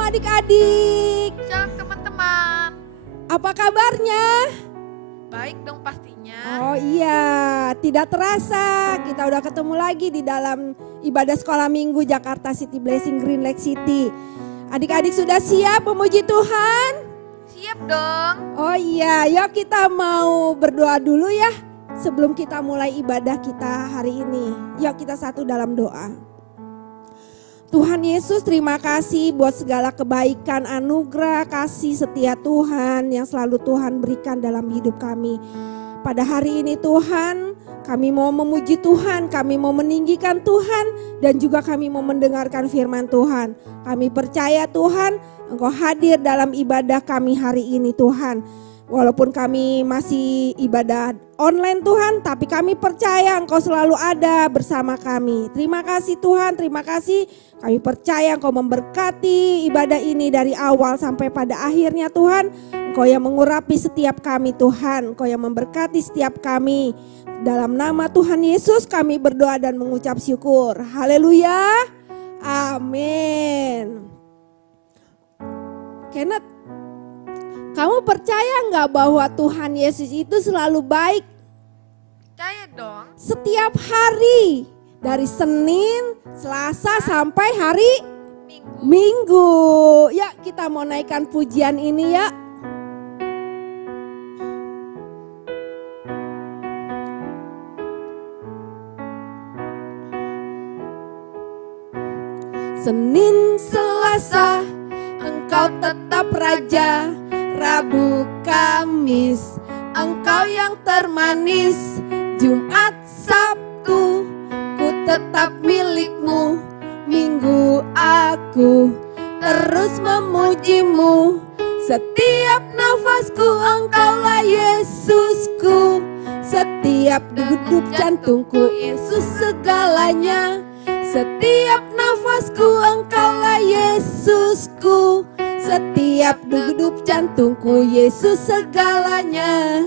adik-adik. Shalom teman-teman. Apa kabarnya? Baik dong pastinya. Oh iya, tidak terasa kita udah ketemu lagi di dalam ibadah sekolah minggu Jakarta City Blessing Green Lake City. Adik-adik sudah siap memuji Tuhan? Siap dong. Oh iya, yuk kita mau berdoa dulu ya sebelum kita mulai ibadah kita hari ini. Yuk kita satu dalam doa. Tuhan Yesus, terima kasih buat segala kebaikan, anugerah, kasih setia Tuhan yang selalu Tuhan berikan dalam hidup kami. Pada hari ini Tuhan, kami mau memuji Tuhan, kami mau meninggikan Tuhan, dan juga kami mau mendengarkan firman Tuhan. Kami percaya Tuhan, Engkau hadir dalam ibadah kami hari ini Tuhan. Walaupun kami masih ibadah online Tuhan, tapi kami percaya Engkau selalu ada bersama kami. Terima kasih Tuhan, terima kasih. Kami percaya Engkau memberkati ibadah ini dari awal sampai pada akhirnya Tuhan. Engkau yang mengurapi setiap kami Tuhan, Engkau yang memberkati setiap kami. Dalam nama Tuhan Yesus kami berdoa dan mengucap syukur. Haleluya, amin. Kenneth, kamu percaya nggak bahwa Tuhan Yesus itu selalu baik? Percaya dong. Setiap hari, dari Senin, Selasa sampai hari Minggu. Ya, kita mau naikkan pujian ini ya. Senin, Selasa, Engkau tetap Raja. Rabu, Kamis, Engkau yang termanis. Jumat, Sabtu, ku tetap milikmu. Minggu aku terus memujimu. Setiap nafasku Engkaulah Yesusku. Setiap degup jantungku Yesus segalanya. Setiap nafasku Engkaulah Yesusku. Setiap degup jantungku Yesus segalanya.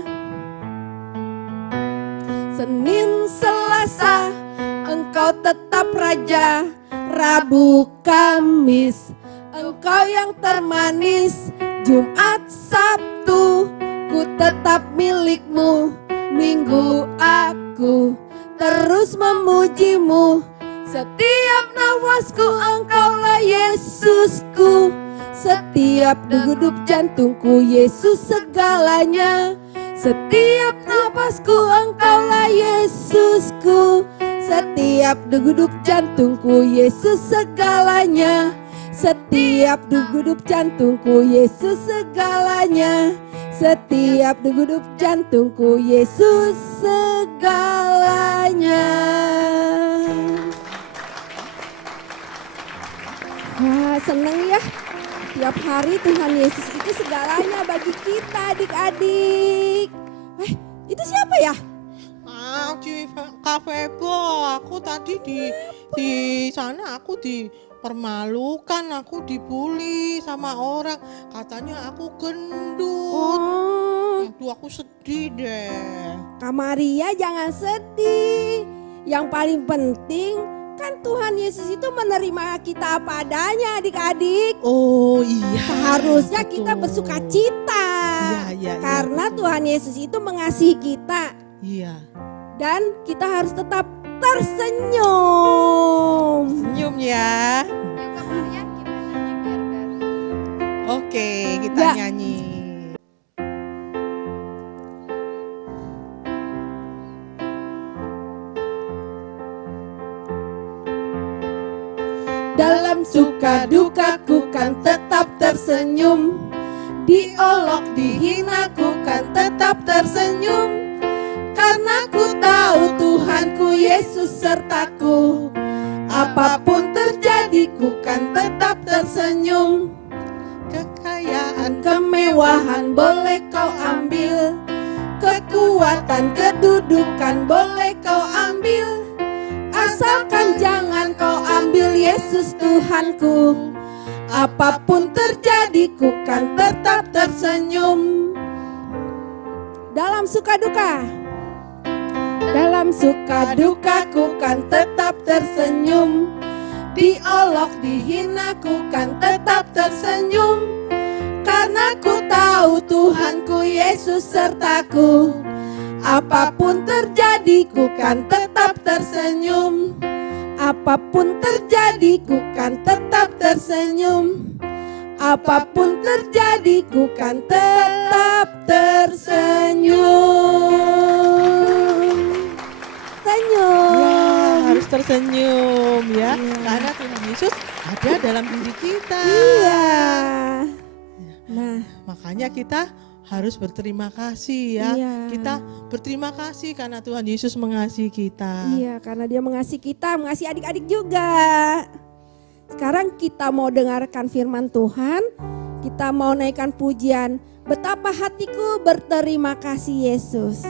Senin, Selasa, Engkau tetap Raja. Rabu, Kamis, Engkau yang termanis. Jumat, Sabtu, ku tetap milikmu. Minggu aku terus memujimu. Setiap nafasku Engkaulah Yesusku. Setiap degup jantungku Yesus segalanya. Setiap nafasku Engkaulah Yesusku. Setiap degup jantungku Yesus segalanya. Setiap degup jantungku Yesus segalanya. Setiap degup jantungku Yesus segalanya. Wah, seneng ya. Tiap hari Tuhan Yesus itu segalanya bagi kita adik-adik. Itu siapa ya? Di Cafe Bo, aku tadi di sana aku dipermalukan, aku dibully sama orang, katanya aku gendut. Aduh, aku sedih deh. Kak Maria jangan sedih. Yang paling penting kan Tuhan Yesus itu menerima kita apa adanya adik-adik. Oh iya. Seharusnya betul. kita bersuka cita. Iya, karena iya, Tuhan Yesus itu mengasihi kita. Iya. Dan kita harus tetap tersenyum. Senyum ya. Yuk Kak Maria, kita nyanyi biar gak. Oke, kita Ya. nyanyi. Dalam suka dukaku kan tetap tersenyum. Diolok dihina ku kan tetap tersenyum. Karena ku tahu Tuhanku Yesus sertaku. Apapun terjadi ku kan tetap tersenyum. Kekayaan, Kemewahan boleh kau ambil. Kekuatan, kedudukan boleh kau ambil. Asalkan jangan kau ambil Yesus Tuhanku. Apapun terjadi ku kan tetap tersenyum. Dalam suka duka, dalam suka duka ku kan tetap tersenyum. diolok, dihina, ku kan tetap tersenyum. Karena ku tahu Tuhanku Yesus sertaku. Apapun terjadi, ku kan tetap tersenyum. Apapun terjadi, ku kan tetap tersenyum. Apapun terjadi, ku kan tetap tersenyum. Senyum. Ya, harus tersenyum ya. Iya. Karena Tuhan Yesus ada dalam diri kita. Iya. Nah, Makanya kita harus berterima kasih ya. Iya. Kita berterima kasih karena Tuhan Yesus mengasihi kita. iya, karena Dia mengasihi kita, mengasihi adik-adik juga. Sekarang kita mau dengarkan firman Tuhan, kita mau naikkan pujian. Betapa hatiku berterima kasih Yesus.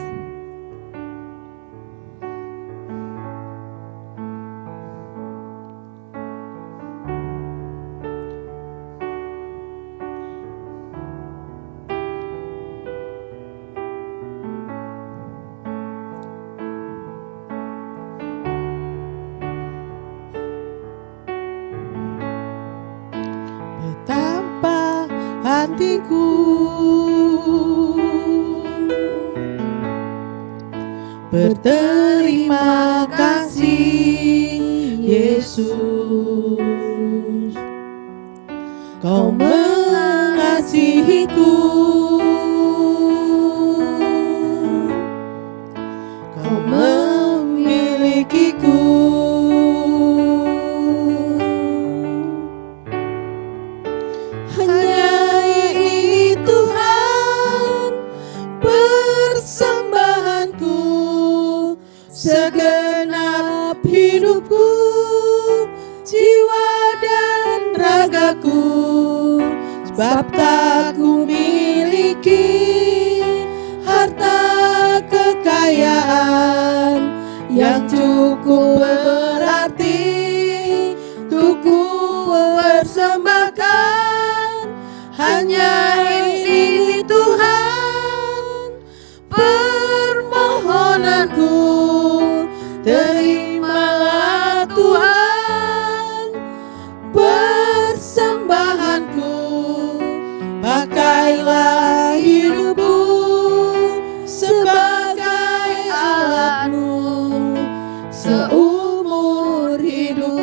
Betapa hatiku berterima kasih Yesus, Kau mengasihiku, Kau memilikiku. Hanya ini Tuhan persembahanku, segenap hidupku, jiwa dan ragaku. Sebab tak ku miliki harta kekayaan yang cukup berarti untuk ku persembahkan. Hanya ini Tuhan permohonanku, terimalah Tuhan persembahanku. Pakailah hidupku sebagai alatmu seumur hidupku.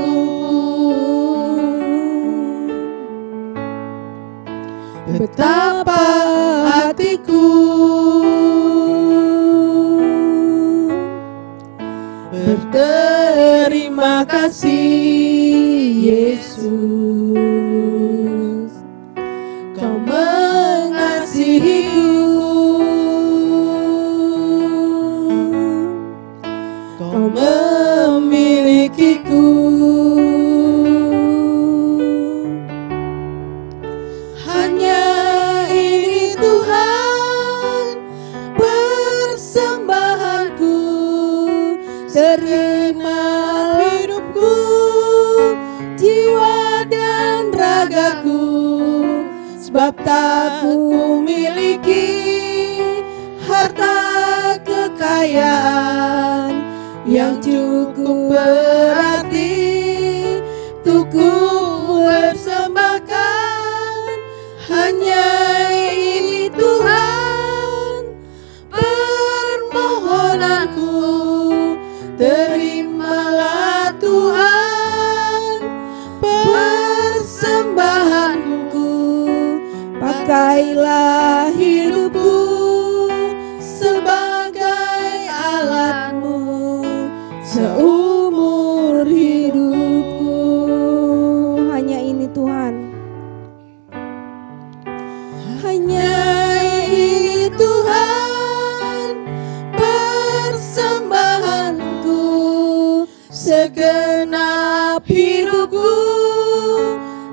Betapa hatiku berterima kasih Yesus, Kau mengasihiku, Kau memilikiku. Hanya ini Tuhan persembahanku, terima hidupku, jiwa dan ragaku. Sebab tak ku miliki harta kekayaan yang cukup berarti untuk ku persembahkan. Hanya ini Tuhan permohonanku, terimalah Tuhan persembahanku. Pakailah hidupku sebagai alatmu seumur hidupku. Hanya ini Tuhan. Hanya ini Tuhan persembahanku, segenap hidupku,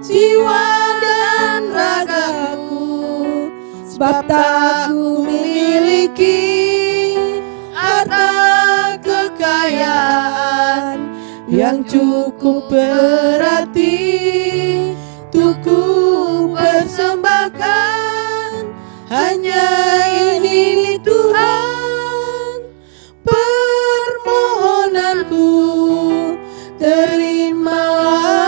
jiwa dan ragaku. Sebab tak ku miliki harta kekayaan yang cukup berarti untuk ku persembahkan. Hanya ini Tuhan permohonanku, terimalah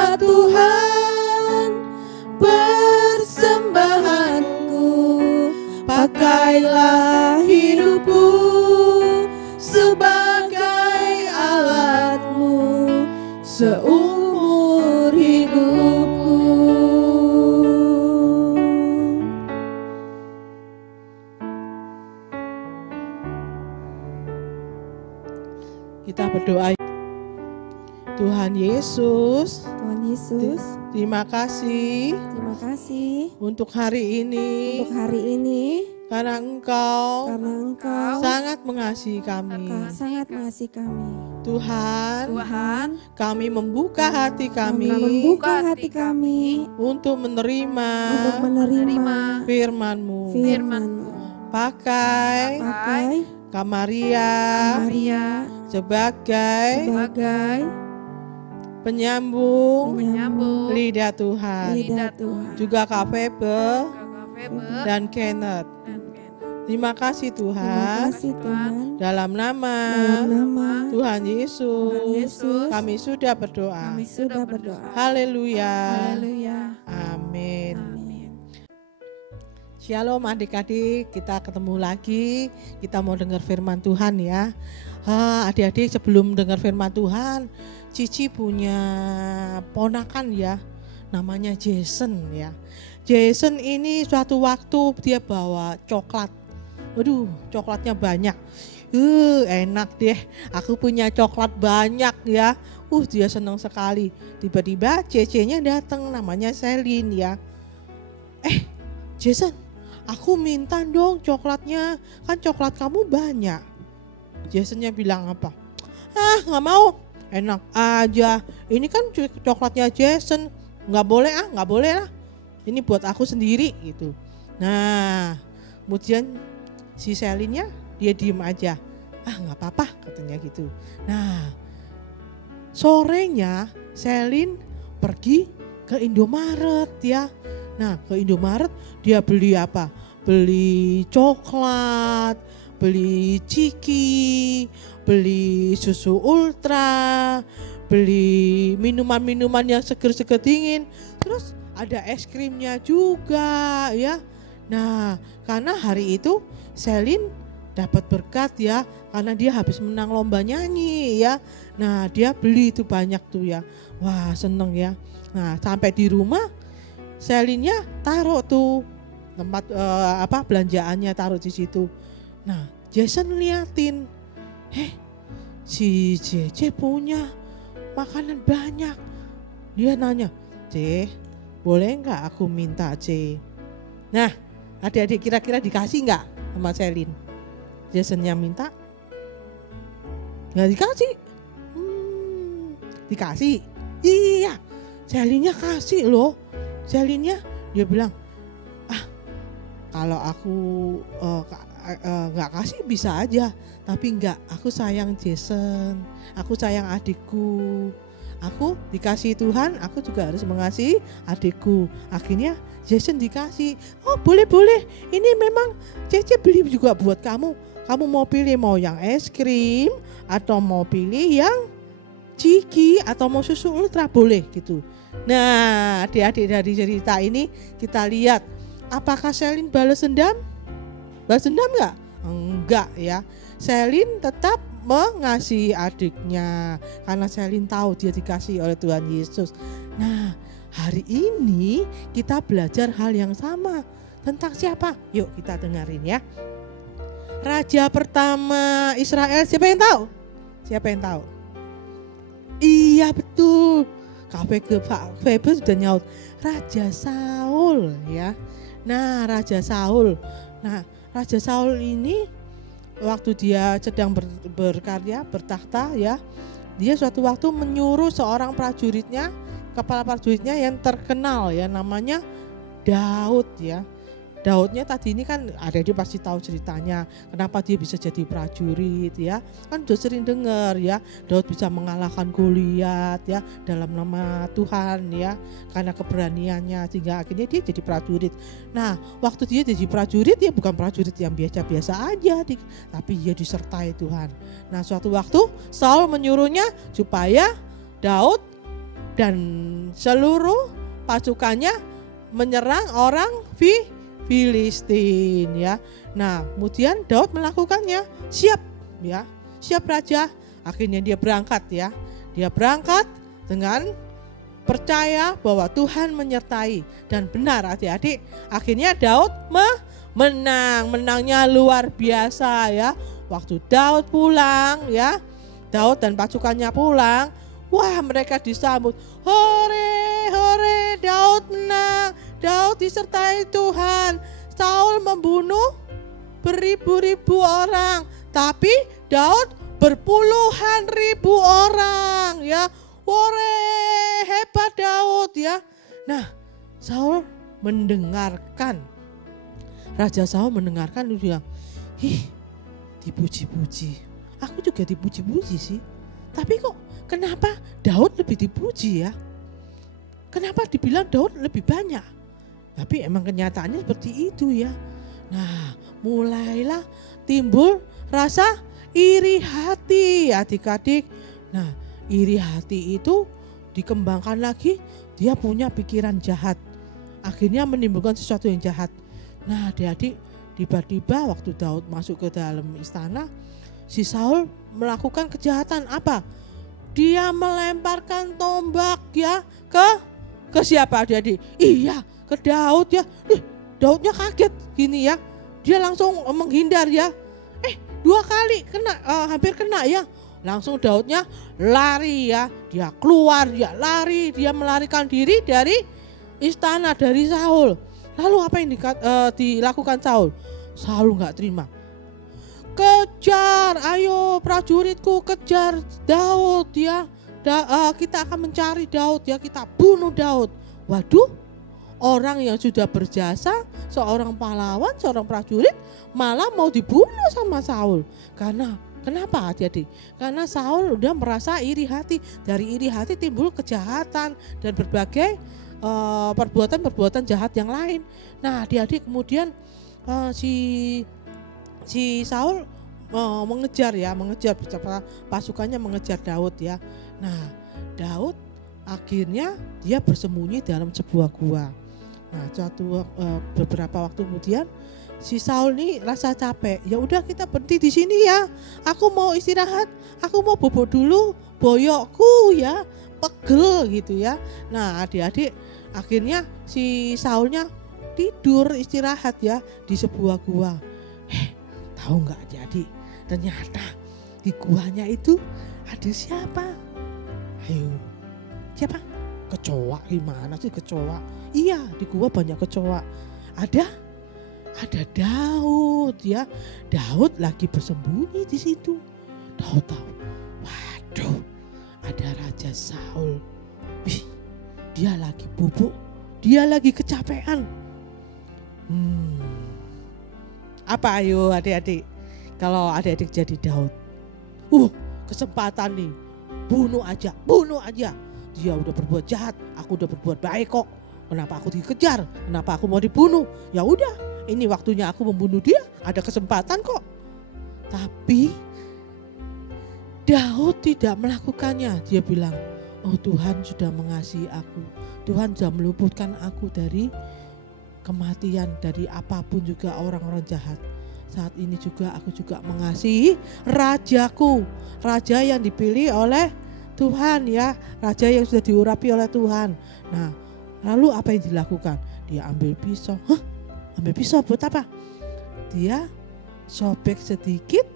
Kita berdoa. Tuhan Yesus, Tuhan Yesus, terima kasih terima kasih untuk hari ini, untuk hari ini karena Engkau karena Engkau sangat mengasihi kami. sangat mengasihi kami. Tuhan, kami membuka hati Kami kami membuka hati kami untuk menerima untuk menerima firman-Mu. firman-Mu. Pakai Pakai Kamaria Maria sebagai sebagai penyambung Menyambung lidah Tuhan. lidah Tuhan. Juga Kak Febe Weber dan Kenneth. dan Kenneth. Terima kasih Terima Tuhan. kasih Tuhan. Dalam nama Dalam nama Tuhan Yesus, Yesus kami sudah berdoa. kami sudah berdoa. Haleluya. Haleluya. Amin. Amin. Shalom adik-adik, kita ketemu lagi. Kita mau dengar firman Tuhan ya. Adik-adik, sebelum dengar firman Tuhan, Cici punya ponakan ya, namanya Jason ya. Jason ini suatu waktu dia bawa coklat. Waduh, coklatnya banyak. Enak deh, aku punya coklat banyak ya. Dia senang sekali. Tiba-tiba cece-nya datang, namanya Selin ya. Jason, aku minta dong coklatnya, kan coklat kamu banyak. Jasonnya bilang apa? Nggak mau, enak aja. Ini kan coklatnya Jason, nggak boleh lah. Ini buat aku sendiri gitu. Nah, kemudian si Selinnya dia diem aja. Nggak apa-apa katanya gitu. Nah, sorenya Selin pergi ke Indomaret ya. Nah, ke Indomaret dia beli apa? Beli coklat, beli ciki, beli susu ultra, beli minuman-minuman yang seger-seger dingin. Terus ada es krimnya juga ya. Nah, karena hari itu Selin dapat berkat ya, karena dia habis menang lomba nyanyi ya. Nah, dia beli itu banyak tuh ya. Wah, seneng ya. Nah, sampai di rumah Selinnya taruh tuh tempat belanjaannya, taruh di situ. Nah, Jason liatin, si Cece punya makanan banyak. Dia nanya, C, boleh nggak aku minta C? Nah, adik-adik kira-kira dikasih nggak sama Selin? Jasonnya minta, nggak dikasih. Dikasih, iya. Selinnya kasih loh. Selinnya dia bilang, kalau aku nggak kasih bisa aja, tapi nggak, aku sayang Jason, aku sayang adikku, aku dikasih Tuhan, aku juga harus mengasihi adikku. Akhirnya Jason dikasih. Boleh, ini memang Cece beli juga buat kamu. Kamu mau pilih mau yang es krim atau mau pilih yang ciki atau mau susu ultra, boleh gitu. Nah, adik-adik dari cerita ini kita lihat, apakah Selin balas dendam? Balas dendam enggak? Enggak ya. Selin tetap mengasihi adiknya karena Selin tahu dia dikasih oleh Tuhan Yesus. Nah, hari ini kita belajar hal yang sama. Tentang siapa? Yuk kita dengerin ya. Raja pertama Israel, siapa yang tahu? Siapa yang tahu? Iya betul. Pak Febe sudah nyaut, Raja Saul ya. Nah, Raja Saul. Nah, Raja Saul ini waktu dia sedang berkarya, bertakhta ya, dia suatu waktu menyuruh seorang prajuritnya, kepala prajuritnya yang terkenal ya, namanya Daud ya. Daudnya tadi ini kan dia pasti tahu ceritanya, kenapa dia bisa jadi prajurit ya. Kan udah sering dengar ya, Daud bisa mengalahkan Goliat ya dalam nama Tuhan ya, karena keberaniannya sehingga akhirnya dia jadi prajurit. Nah, waktu dia jadi prajurit, dia bukan prajurit yang biasa-biasa aja, tapi dia disertai Tuhan. Nah, suatu waktu Saul menyuruhnya supaya Daud dan seluruh pasukannya menyerang orang Filistin ya. Nah, kemudian Daud melakukannya. Siap ya. Siap raja. Akhirnya dia berangkat ya. Dia berangkat dengan percaya bahwa Tuhan menyertai, dan benar adik-adik. Akhirnya Daud menang. Menangnya luar biasa ya. Waktu Daud pulang ya, Daud dan pasukannya pulang, wah mereka disambut, hore hore, Daud menang, Daud disertai Tuhan. Saul membunuh beribu-ribu orang, tapi Daud berpuluhan ribu orang, ya. Hore, hebat Daud, ya. Nah, Saul mendengarkan, Raja Saul mendengarkan, dia bilang, dipuji-puji. Aku juga dipuji-puji sih. Tapi kok kenapa Daud lebih dipuji, ya? Kenapa dibilang Daud lebih banyak? Tapi emang kenyataannya seperti itu, ya. Nah, mulailah timbul rasa iri hati, adik-adik. Nah, iri hati itu dikembangkan lagi, dia punya pikiran jahat. Akhirnya menimbulkan sesuatu yang jahat. Nah, adik-adik, tiba-tiba waktu Daud masuk ke dalam istana, si Saul melakukan kejahatan apa? Dia melemparkan tombak, ya, ke siapa, adik-adik? Iya, ke Daud, ya. Daudnya kaget gini, ya. Dia langsung menghindar, ya. 2 kali kena, hampir kena, ya. Langsung Daudnya lari, ya. Dia keluar, dia lari, dia melarikan diri dari istana, dari Saul. Lalu apa yang dilakukan Saul? Saul nggak terima. Kejar, ayo prajuritku, kejar Daud, ya. Kita akan mencari Daud, ya. Kita bunuh Daud. Waduh, orang yang sudah berjasa, seorang pahlawan, seorang prajurit, malah mau dibunuh sama Saul. Kenapa adik-adik? Karena Saul udah merasa iri hati. Dari iri hati timbul kejahatan dan berbagai perbuatan-perbuatan jahat yang lain. Nah, adik-adik, kemudian si Saul mengejar bersama pasukannya mengejar Daud, ya. Nah, Daud akhirnya dia bersembunyi dalam sebuah gua. Nah, beberapa waktu kemudian si Saul ini rasa capek. Ya udah, kita berhenti di sini, ya. Aku mau istirahat. Aku mau bobok dulu boyokku, ya. Pegel gitu, ya. Nah, adik-adik, akhirnya si Saulnya tidur istirahat, ya, di sebuah gua. Tahu nggak adik-adik? Ternyata di guanya itu ada siapa? Ayo, siapa? Kecoa. Gimana sih kecoa? Iya, di gua banyak kecoa. Ada Daud, ya. Daud lagi bersembunyi di situ. Daud tahu, waduh, ada Raja Saul. Dia lagi bubuk, dia lagi kecapean. Apa ayo adik-adik? Kalau adik-adik jadi Daud, kesempatan nih, bunuh aja. Dia udah berbuat jahat, aku udah berbuat baik kok. Kenapa aku dikejar? Kenapa aku mau dibunuh? Ya udah, ini waktunya aku membunuh dia. Ada kesempatan kok. Tapi Daud tidak melakukannya. Dia bilang, oh, Tuhan sudah mengasihi aku. Tuhan sudah meluputkan aku dari kematian, dari apapun juga orang-orang jahat. Saat ini juga aku juga mengasihi rajaku. Raja yang dipilih oleh Tuhan, ya. Raja yang sudah diurapi oleh Tuhan. Nah, lalu apa yang dilakukan? Dia ambil pisau. Ambil pisau buat apa? Dia sobek sedikit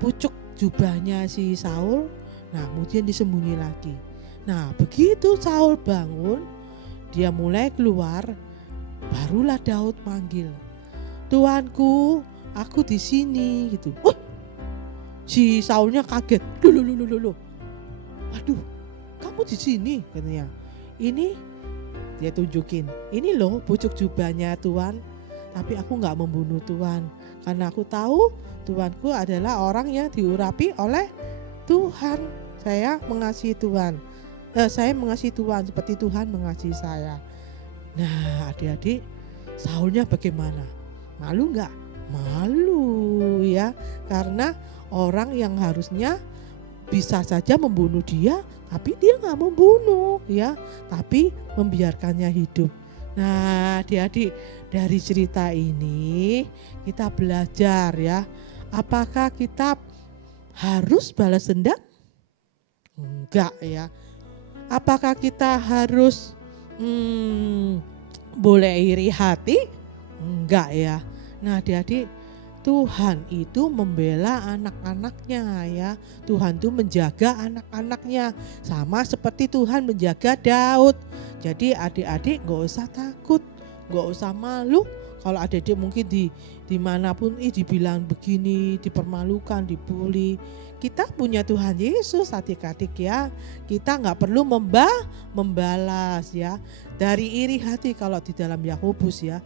pucuk jubahnya si Saul. Nah, kemudian disembunyi lagi. Nah, begitu Saul bangun, dia mulai keluar, barulah Daud manggil, Tuanku, aku di sini, gitu. Si Saulnya kaget. Loh. Waduh, kamu di sini, katanya. Ini dia tunjukin. Ini loh pucuk jubahnya Tuan. Tapi aku nggak membunuh Tuan, karena aku tahu Tuanku adalah orang yang diurapi oleh Tuhan. Saya mengasihi Tuhan. Saya mengasihi Tuhan seperti Tuhan mengasihi saya. Nah, adik-adik, Saulnya bagaimana? Malu nggak? Malu, ya, karena orang yang harusnya bisa saja membunuh dia, tapi dia nggak membunuh, ya, tapi membiarkannya hidup. Nah, adik-adik, dari cerita ini kita belajar, ya, apakah kita harus balas dendam? Enggak, ya. Apakah kita harus boleh iri hati? Enggak, ya. Nah, adik-adik, Tuhan itu membela anak-anaknya ya. Tuhan itu menjaga anak-anaknya. Sama seperti Tuhan menjaga Daud. Jadi adik-adik gak usah takut, gak usah malu. Kalau adik-adik mungkin dimanapun dibilang begini, dipermalukan, dibully. Kita punya Tuhan Yesus adik-adik ya. Kita gak perlu membalas ya. Dari iri hati kalau di dalam Yakobus ya.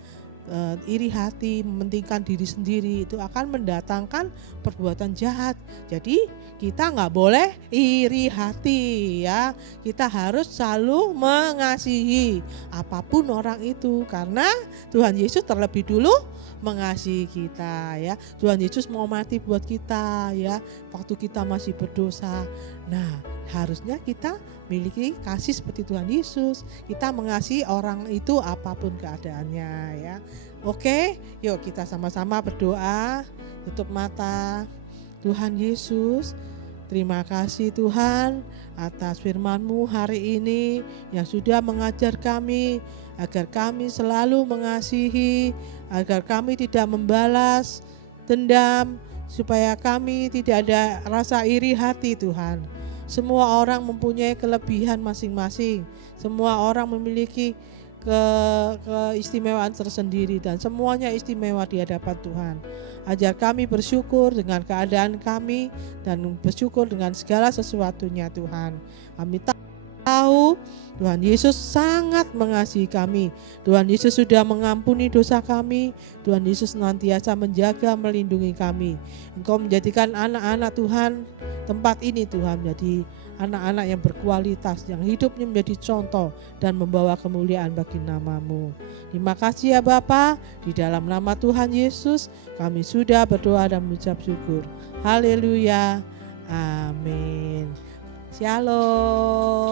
Iri hati, mementingkan diri sendiri itu akan mendatangkan perbuatan jahat. Jadi kita nggak boleh iri hati ya. Kita harus selalu mengasihi apapun orang itu, karena Tuhan Yesus terlebih dulu mengasihi kita ya. Tuhan Yesus mau mati buat kita ya, waktu kita masih berdosa. Nah, harusnya kita miliki kasih seperti Tuhan Yesus. Kita mengasihi orang itu apapun keadaannya ya. Oke, yuk kita sama-sama berdoa. Tutup mata. Tuhan Yesus, terima kasih Tuhan atas firman-Mu hari ini yang sudah mengajar kami agar kami selalu mengasihi, agar kami tidak membalas dendam, supaya kami tidak ada rasa iri hati Tuhan. Semua orang mempunyai kelebihan masing-masing. Semua orang memiliki keistimewaan tersendiri dan semuanya istimewa di hadapan Tuhan. Ajar kami bersyukur dengan keadaan kami dan bersyukur dengan segala sesuatunya Tuhan. Kami tahu Tuhan Yesus sangat mengasihi kami. Tuhan Yesus sudah mengampuni dosa kami. Tuhan Yesus senantiasa menjaga, melindungi kami. Engkau menjadikan anak-anak Tuhan, tempat ini Tuhan menjadi anak-anak yang berkualitas, yang hidupnya menjadi contoh dan membawa kemuliaan bagi nama-Mu. Terima kasih ya Bapa, di dalam nama Tuhan Yesus kami sudah berdoa dan mengucap syukur. Haleluya. Amin. Shalom.